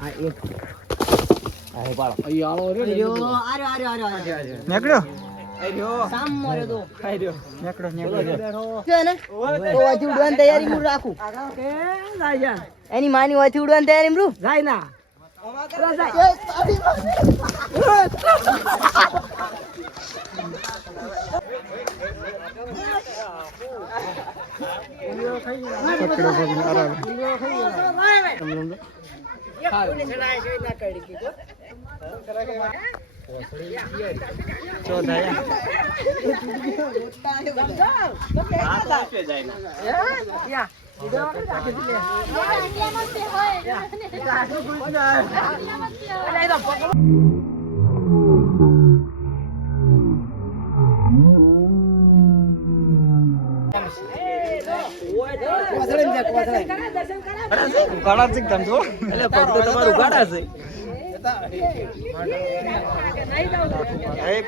હા એક આ પાડો અહીં આવો રે આર્યો નીકળ્યો સામ માર્યો તો નીકળ્યો છે ને તો વાથી ઉડવાની તૈયારી હું રાખું કે જાય જા એની માની વાથી ઉડવાની તૈયારી હું જાય ના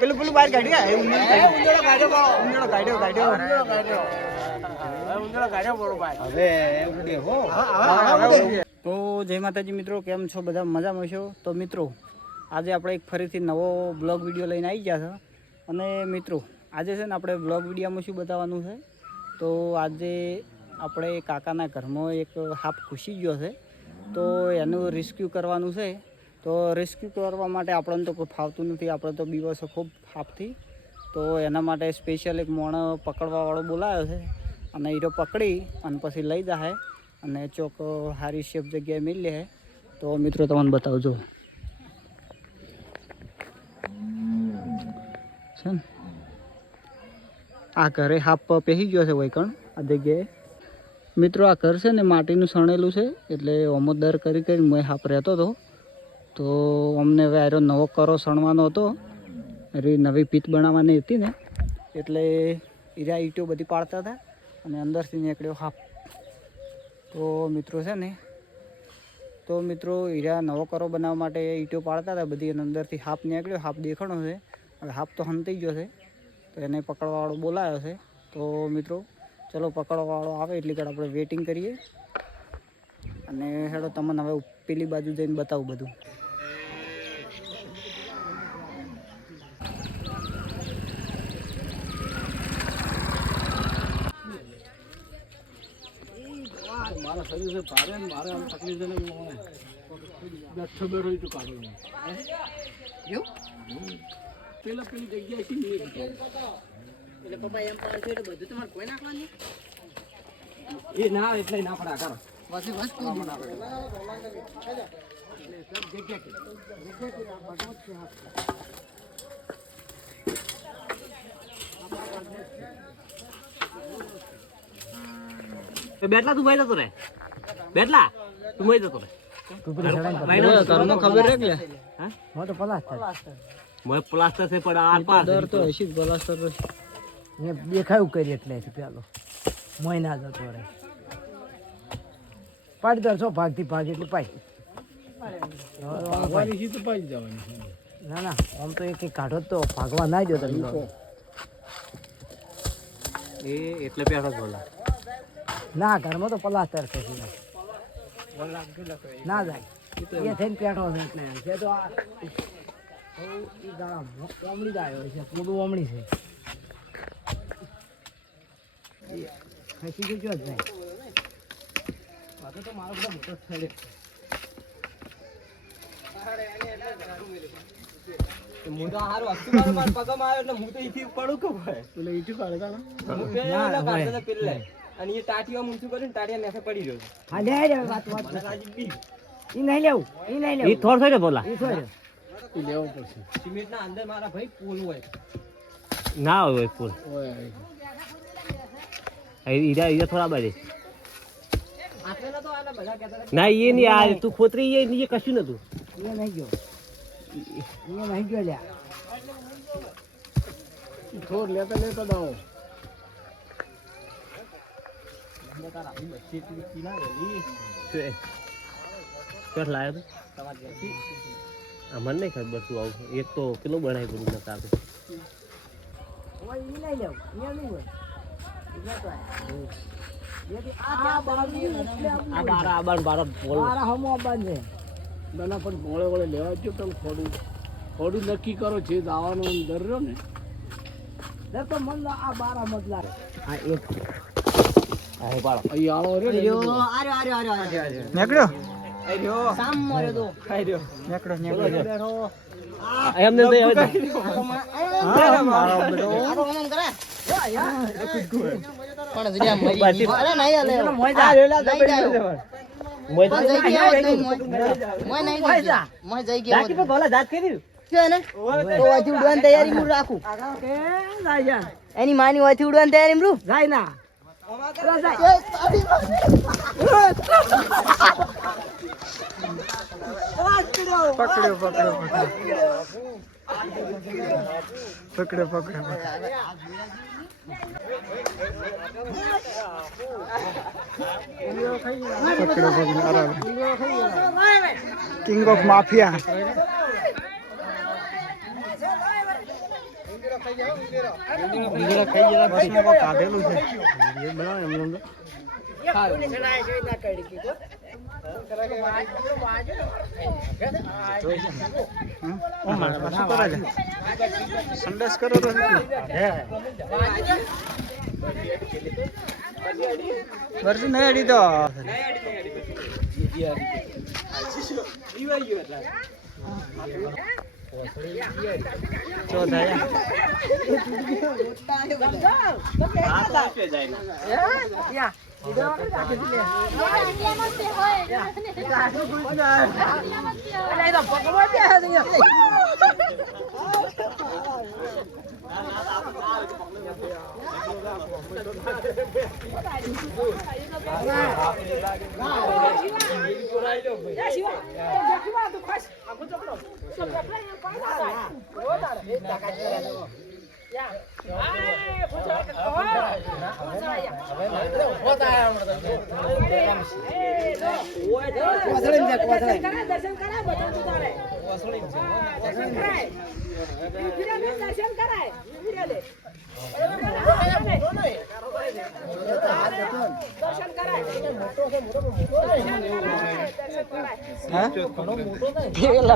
પેલું બહાર કાઢ્યા તો જય માતાજી મિત્રો, કેમ છો બધા? મજામાં છો? તો મિત્રો આજે આપણે એક ફરીથી નવો બ્લોગ વિડીયો લઈને આવી ગયા છે. અને મિત્રો આજે છે ને આપણે બ્લોગ વિડીયોમાં શું બતાવવાનું છે, તો આજે આપણે કાકાના ઘરમાં એક સાપ ઘૂસી ગયો છે, તો એનું રેસ્ક્યુ કરવાનું છે. તો રેસ્ક્યુ કરવા માટે આપણને તો કોઈ ફાવતું નથી, આપણે તો બીવાસો ખૂબ સાપથી. તો એના માટે સ્પેશિયલ એક મોણો પકડવાવાળો બોલાવ્યો છે, અને હીરો પકડી અને પછી લઈ જાય અને ચોક સારી શેપ જગ્યાએ મિલ લે. તો મિત્રો તમને બતાવજો છે ને આ ઘરે સાપ પહેરી ગયો છે વૈકણ આ જગ્યાએ. મિત્રો આ ઘર છે ને માટીનું સણેલું છે, એટલે ઓમો દર કરી કરીને મેં સાપ રહેતો હતો. તો અમને હવે આરો નવો કરો સણવાનો હતો, એરી નવી પીત બનાવવાની હતી ને, એટલે હીરા ઈંટો બધી પાડતા હતા અને અંદરથી નીકળ્યો સાપ. તો મિત્રો છે ને, તો મિત્રો હીરા નવો કરો બનાવવા માટે ઈંટો પાડતા હતા બધી, અને અંદરથી સાપ નીકળ્યો. સાપ દેખાણો છે, હવે સાપ તો હંતાઈ ગયો છે, તો એને પકડવાવાળો બોલાયો છે. તો મિત્રો ચલો પકડવાવાળો આવે એટલી કાળ આપણે વેઇટિંગ કરીએ, અને હેડો તમને હવે પેલી બાજુ જઈને બતાવું બધું. મારા શરીર છે ભારે, મારે આમ તકલીફ છે ને ખબર હોય તો કાઢો પેલા પેલી જગ્યાએ કેમ એટલે પપ્પા એમ પાડે છે એટલે બધું તમારે કોઈ નાખવાની એ ના એટલે ના પડે કરો પછી વસ્તુ બેટલા તું ભાઈ જતો રે, બેટલા તું ભાઈ જતો રે. ખબર રે કે હા હું તો પ્લાસ્ટર મોય પ્લાસ્ટર છે પણ આર પાર દર તો હશે જ પ્લાસ્ટર ને દેખાયું કરી એટલે પેલો મોય ના જતો રે પાડી દો છો ભાગથી ભાગ એટલે પાડી ભાગવાની છે તો પાડી જવાની. ના ના આમ તો એક કાઢો તો ભાગવા ના જો તમે એ એટલે પેલો બોલા ના ઘરમાં તો પ્લાસ્ટર છે ના જાય એ થઈને પેઠો છે એટલે છે તો આ ઓમણી જ આવ્યો છે, પૂરું ઓમણી છે ખસી ગયો જ નહીં. તો મારો બધા મોટો થયેલો હું તો હારું હસ્તુ મારું માર પગમાં આવ્યો એટલે હું તો ઈથી પડું કે ભાઈ એટલે ઈટુ કાઢે કાઢો હું પેલા કાઢતો પેલે અને એ ટાટીઓ મૂંછું કરીને ટાટીયા મેસે પડી રહ્યો છે. હા લે વાત મને રાજી બી ઈ નહીં લેવું ઈ નહીં લેવું ઈ થોડ થોડે બોલા ઈ થોડે એ લેવો પડશે. સિમેન્ટ ના અંદર મારા ભાઈ પુલ હોય ના હોય પુલ ઓય ઈરા ઈરા થોડા બાજે આટલે તો આના બધા કહેતા ના એ નહીં આ તું ખોતરી એ નહીં કશું નતું એ નહીં ગયો એ નહીં ગયો લ્યા થોડ લેતા લેતા દાઓ ક્યાં લાયો મને નહીં ખબર શું આવું એક તો કિલો બનાવી પડ્યું નતા ઓય ઈ નહીં લેવું ઈ નહીં હોય આ બારા બોલ મારા હમો બંધ છે દાના પણ ભોળે વળે લેવા જો તમે થોડું નક્કી કરો છે દાવાનો દર રહ્યો ને તો મન આ 12 મજલા આ એક અહીં આવો રહ્યો નીકળ્યો એમને તો હવે એની માની વાથી ઉડવાની તૈયારી મરું જાય ના પકડ્યો કિંગ ઓફ માફિયા કાઢેલું છે સંદેશ કરો તો વર્ષી નહીં અડી તો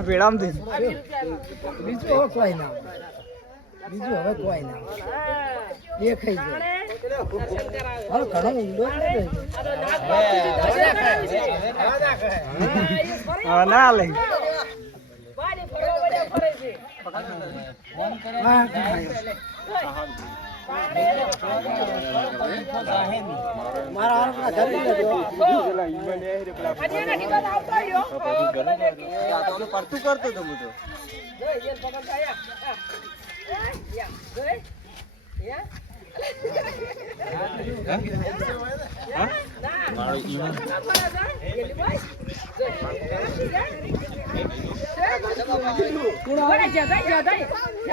ભેળામથી બીજું કોઈ ના બીજું હવે કોઈ ના દેખાઈ જાય ઘણો ઊંડો ના લે પડતું કરતો તો હું તો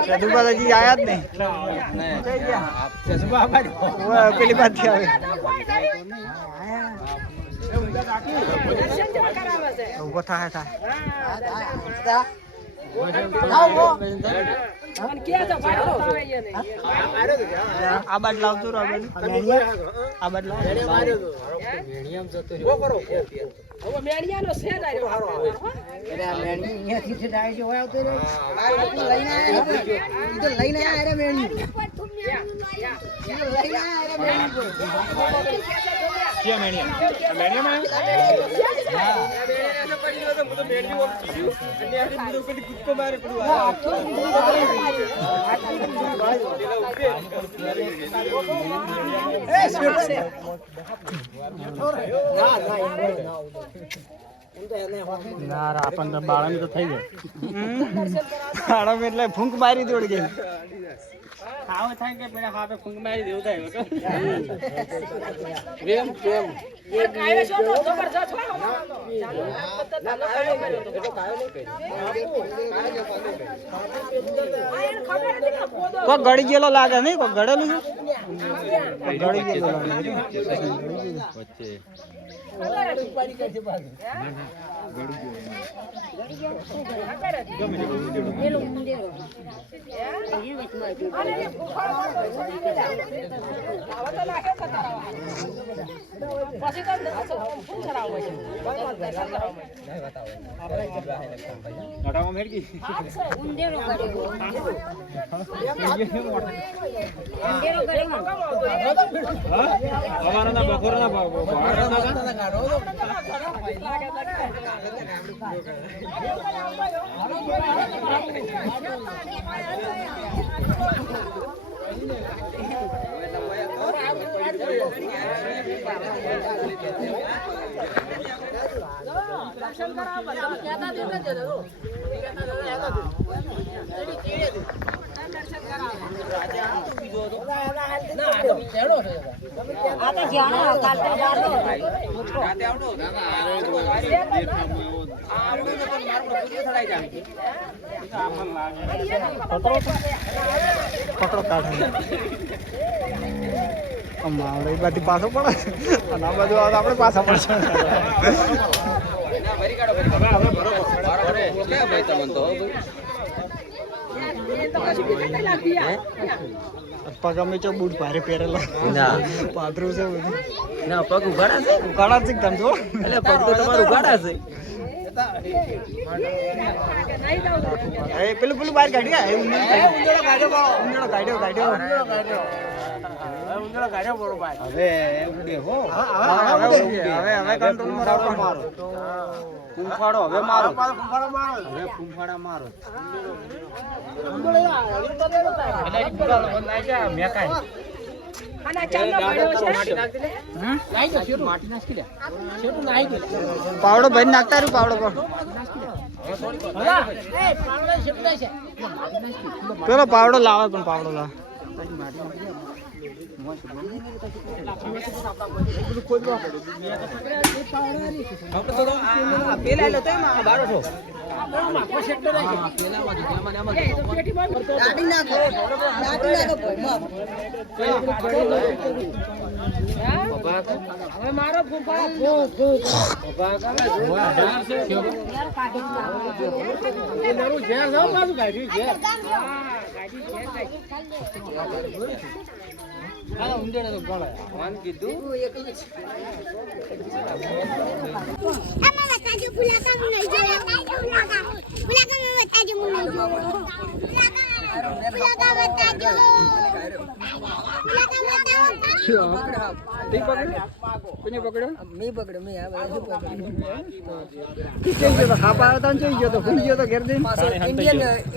સદુબાજી આયા જ નહીં પેલી બાદ થી આવે ઉભો થાય આ બાદ લાવતો આ બાદ આપણને બાળાને તો થઈ જાય બાળા એટલે ફૂંક મારી દોડી ગઈ ખાવા થાય કે પેલા ખાપે ફૂંક મારી દેવું થાય પ્રેમ પ્રેમ કોઈ ગળી ગયેલો લાગે નહીં કોઈ ગળેલું છે ગળી ગયેલો લાગે પકડો કાઢો અમારે એ બાજુ પાછો પડે અને આ બાજુ આવે તો આપણે પાછા પડશે પગ અમે ચો બૂટ ભારે પહેરેલો પાથરું છે બધું ના પગ ઉઘાડા છે ઉકાળા છે તમે જો એટલે પગ તો તમારું ઉઘાડા છે પેલું પેલું બહાર કાઢ્યા ઉંદરડો કાઢ્યો હવે કંટ્રોલમાં રાખો મારો ફૂંફાડો હવે મારો હવે ફૂંફાડા મારો પાવડો ભાઈ નાખતા રહ્યું પાવડો પેલો પાવડો લાવે પણ પાવડો લાવે પેલા લો તો એમાં બારો છો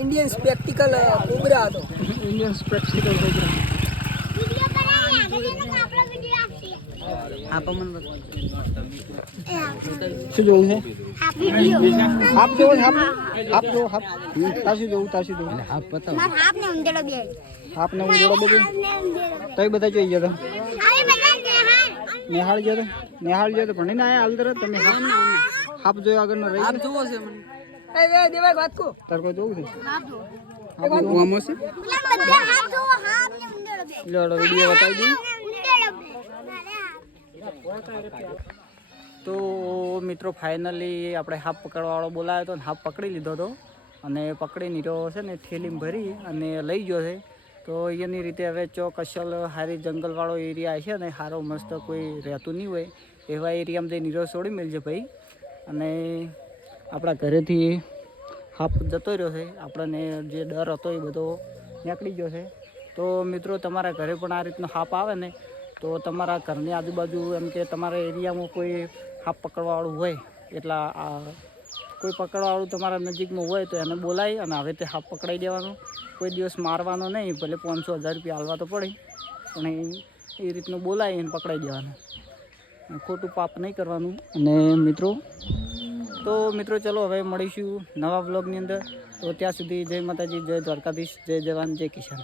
ઇન્ડિયન સ્પેક્ટિકલ કોબરા હતો. ઇન્ડિયન સ્પેક્ટિકલ કોબરા શું જોવું છે હાપ જોવું હાપ જો હાપ તાસી જોવું હાપ બતાવો હાપ ને ઉંદેડો બધું તઈ બધા જોઈ ગયો નેહાળ ગયો તો ભણી ના હાલ તરત તમે હાપ જોયો આગળ નો રહી હાપ જોવો છે મને એ દેવાય વાત કો તાર કોઈ જોવું છે હાપ જોવામાં છે લેડો વિડિયો બતાવી દઉં તો મિત્રો ફાઇનલી આપણે હાફ પકડવાવાળો બોલાવ્યો હતો ને હાફ પકડી લીધો હતો અને પકડીને રહ્યો છે ને થેલીમાં ભરી અને લઈ ગયો છે. તો એની રીતે હવે ચોક અસલ હારી જંગલવાળો એરિયા છે ને સારો મસ્ત કોઈ રહેતું નહીં હોય એવા એરિયામાં જઈ નીરો છોડી મેળજે ભાઈ. અને આપણા ઘરેથી હાફ જતો રહ્યો છે, આપણને જે ડર હતો એ બધો નીકળી ગયો છે. તો મિત્રો તમારા ઘરે પણ આ રીતનો હાફ આવે ને તો તમારા ઘરની આજુબાજુ એમ કે તમારા એરિયામાં કોઈ હાફ પકડવાવાળું હોય એટલા કોઈ પકડવાવાળું તમારા નજીકમાં હોય તો એને બોલાવી અને હવે તે હાફ પકડાઈ દેવાનો. કોઈ દિવસ મારવાનો નહીં, ભલે 500-1000 રૂપિયા હાલવા તો પડે પણ એ રીતનું બોલાવી એને પકડાઈ દેવાનું, ખોટું પાપ નહીં કરવાનું. અને મિત્રો ચલો હવે મળીશું નવા વ્લોગની અંદર. તો ત્યાં સુધી જય માતાજી, જય દ્વારકાધીશ, જય જવાન, જય કિસાન.